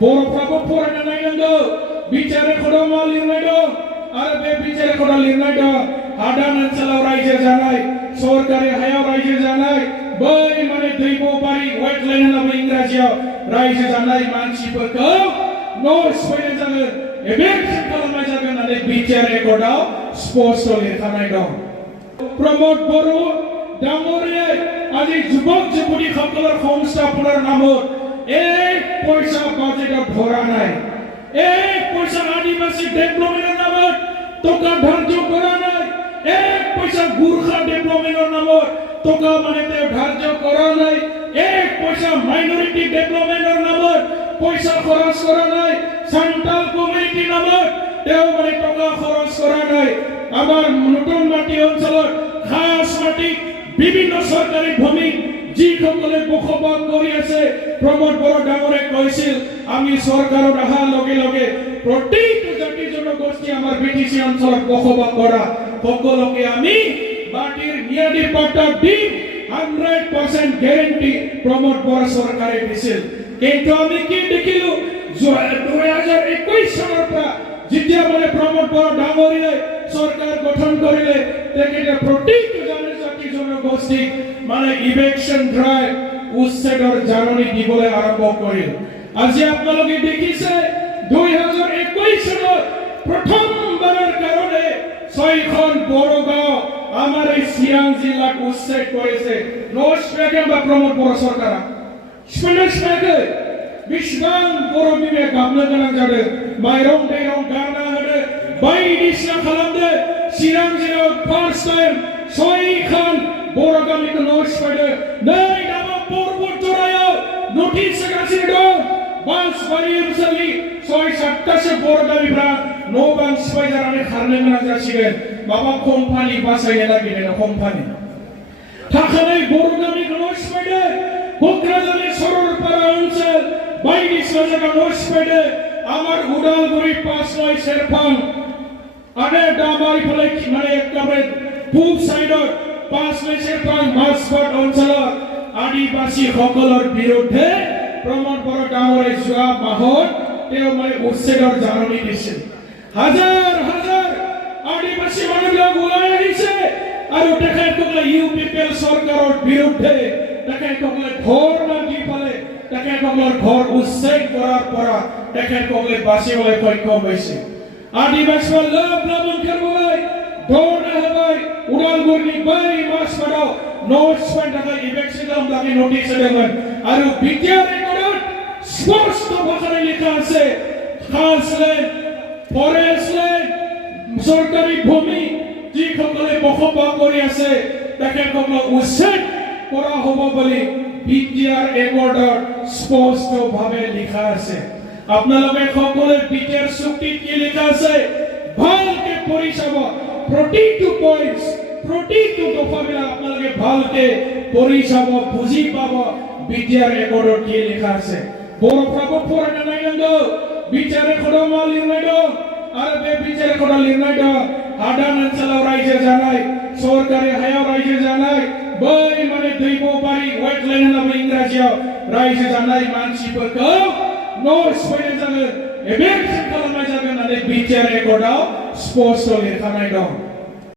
बर'फ्राबो फरायना नायनांगौ बिचार रेकर्डआव मा लिरनाय दं आरो बे बिचार रेकर्डआव लिरनाय दं हादान ओनसोलाव रायजो जानाय सरकारि हायाव रायजो जानाय बै माने दैब'बारि वेटलेन्ड होनना इंराजियाव रायजो जानाय मानसिफोरखौ न' सिफायनाय जागोन एभेक्सन खालामनाय जागोन होननानै बिटिआर रेकर्डआव स्पष्ट लिरखानाय दं प्रमोद बर' डाঙৰীয়াই আজি যুৱক যুৱতীসকলৰ সংস্থাপনৰ নামত এক পয়সা বাজেটত ভৰা নাই এক পয়সা আদিবাসী ডেভেলপমেন্টের নামত টকা ধার্য করা নাই এক পয়সা গুর্খা ডেভেলপমেন্টের নামত টকা মানে ধার্য করা নাই এক পয়সা মাইনরিটি ডেভেলপমেন্টের নামত পয়সা খরচ করা নাই সান্তাল কমিউনিটি নামত মানে টকা খরচ করা নাই আমার নতুন মাটি অঞ্চলত খাস মাটি বিভিন্ন সরকারি ভূমি যিসকলে বসবাস কৰি আছে প্ৰমোদ বড়ো ডাঙৰে কৈছিল আমি চৰকাৰৰ অহাৰ লগে লগে প্ৰতিটো জাতি জনগোষ্ঠী আমাৰ বিটিসি অঞ্চলত বসবাস কৰা সকলোকে আমি মাটিৰ ন্যায়ী পাট্টা দিম 100% গ্যাৰান্টি প্ৰমোদ বড়ো চৰকাৰে দিছিল কিন্তু আমি কি দেখিলো 2021 চনৰ পৰা যেতিয়া মানে প্ৰমোদ বড়ো ডাঙৰীয়ে চৰকাৰ গঠন কৰিলে তেখেতে প্ৰতিটো জাতি জনগোষ্ঠী মানে ইভেকশন ড্ৰাইভ উচ্ছেদৰ জাননী দিবলৈ আৰম্ভ কৰিল আজি আপোনালোকে দেখিছে 2021 চনত প্ৰথমবাৰৰ কাৰণে 6খন বড়ো গাঁও আমাৰ এই চিৰাং জিলাত উচ্ছেদ কৰিছে নস্পেকে বা প্ৰমোদ বড়ো চৰকাৰ স্পেকে বিশ্বং বড়ো বিবে গামনা गोनां जादों माइरं दैरं गारना होदो बायदिसिना खालामदो चिरां जिल्लायाव फार्स्ट टाइम 6খন बড়ो गामिखौ नस्पायदो नै दाबो परबतजरायाव नटिस होगासिनो दं बांसबारि ओनसोलनि 6-7तासो बড়ो गामिफ्रा न' बां सिफायजानानै खारनो गोनां जासिगोन माबा कम्पानि बासायनो नागिरदों कम्पानि थाखानाय बড়ो गामिखौ नस्पायदो क'क्राझारनि सरलपारा ओनसोल बायदिसिना जायगा नस्पायदो আমার উদালগুড়ি পাঁচলাই শেরফাং আরে দামারি ফলে মানে একেবারে পূব সাইডত পাঁচলাই শেরফাং মাছপাট অঞ্চলত আদিবাসী সকলৰ বিৰুদ্ধে প্ৰমোদ বড়ো ডাঙৰে যোৱা মাহত তেওঁ মানে উচ্ছেদৰ জাননী দিছিল হাজাৰ হাজাৰ আদিবাসী মানুহবিলাক ওলাই আহিছে আৰু তেখেতসকলে ইউপিপিএল চৰকাৰৰ বিৰুদ্ধে তেখেতসকলে ধৰ্ণা দি পালে তেখেতসকলৰ ঘৰ উচ্ছেদ কৰাৰ পৰা তেখেতসকলে বাচিবলৈ সক্ষম হৈছে আদিবাসীৰ লাভ লাভন কৰিবলৈ ধৰ্ণা হবাই উদালগুৰি বাই মাছপাড়াও নৰ্থ পয়েন্টকে ইভেকশন লাগি নোটিস দেবেন আৰু বিটিআৰ ৰেকৰ্ডত স্পষ্ট ভাষাৰে লিখা আছে খাসল্যান্ড ফৰেস্টল্যান্ড সৰকাৰি ভূমি যিসকলে বসবাস কৰি আছে তেখেতসকলক উচ্ছেদ কৰা হ'ব বুলি বিটিআৰ ৰেকৰ্ডত স্পষ্টভাৱে লিখা আছে আপোনালোকে সকলোৱে বিটিআৰ চুক্তিত কি লিখা আছে ভালকে পঢ়ি চাব প্ৰতিটো পইণ্টছ প্ৰতিটো দফাবিলাক আপোনালোকে ভালকে পঢ়ি চাব বুজি পাব বিটিআৰ ৰেকৰ্ডত কি লিখা আছে বৰফ্ৰাবো ফৰানা নাইনাংগো বিটিআর রেকর্ডआव मा लिरनाय दं आरो बे बिटिआर रेकर्डआव लिरनाय दं हादान ओनसोलाव रायजो जानाय सरकारि हायाव रायजो जानाय बै माने दैब'बारि वेटलेन्ड होनना इंराजियाव रायजो जानाय मानसिफोरखौ न' सिफायनाय जागोन एभेक्सन खालामनाय जागोन होननानै बिटिआर रेकर्डआव स्पष्ट लिरखानाय दं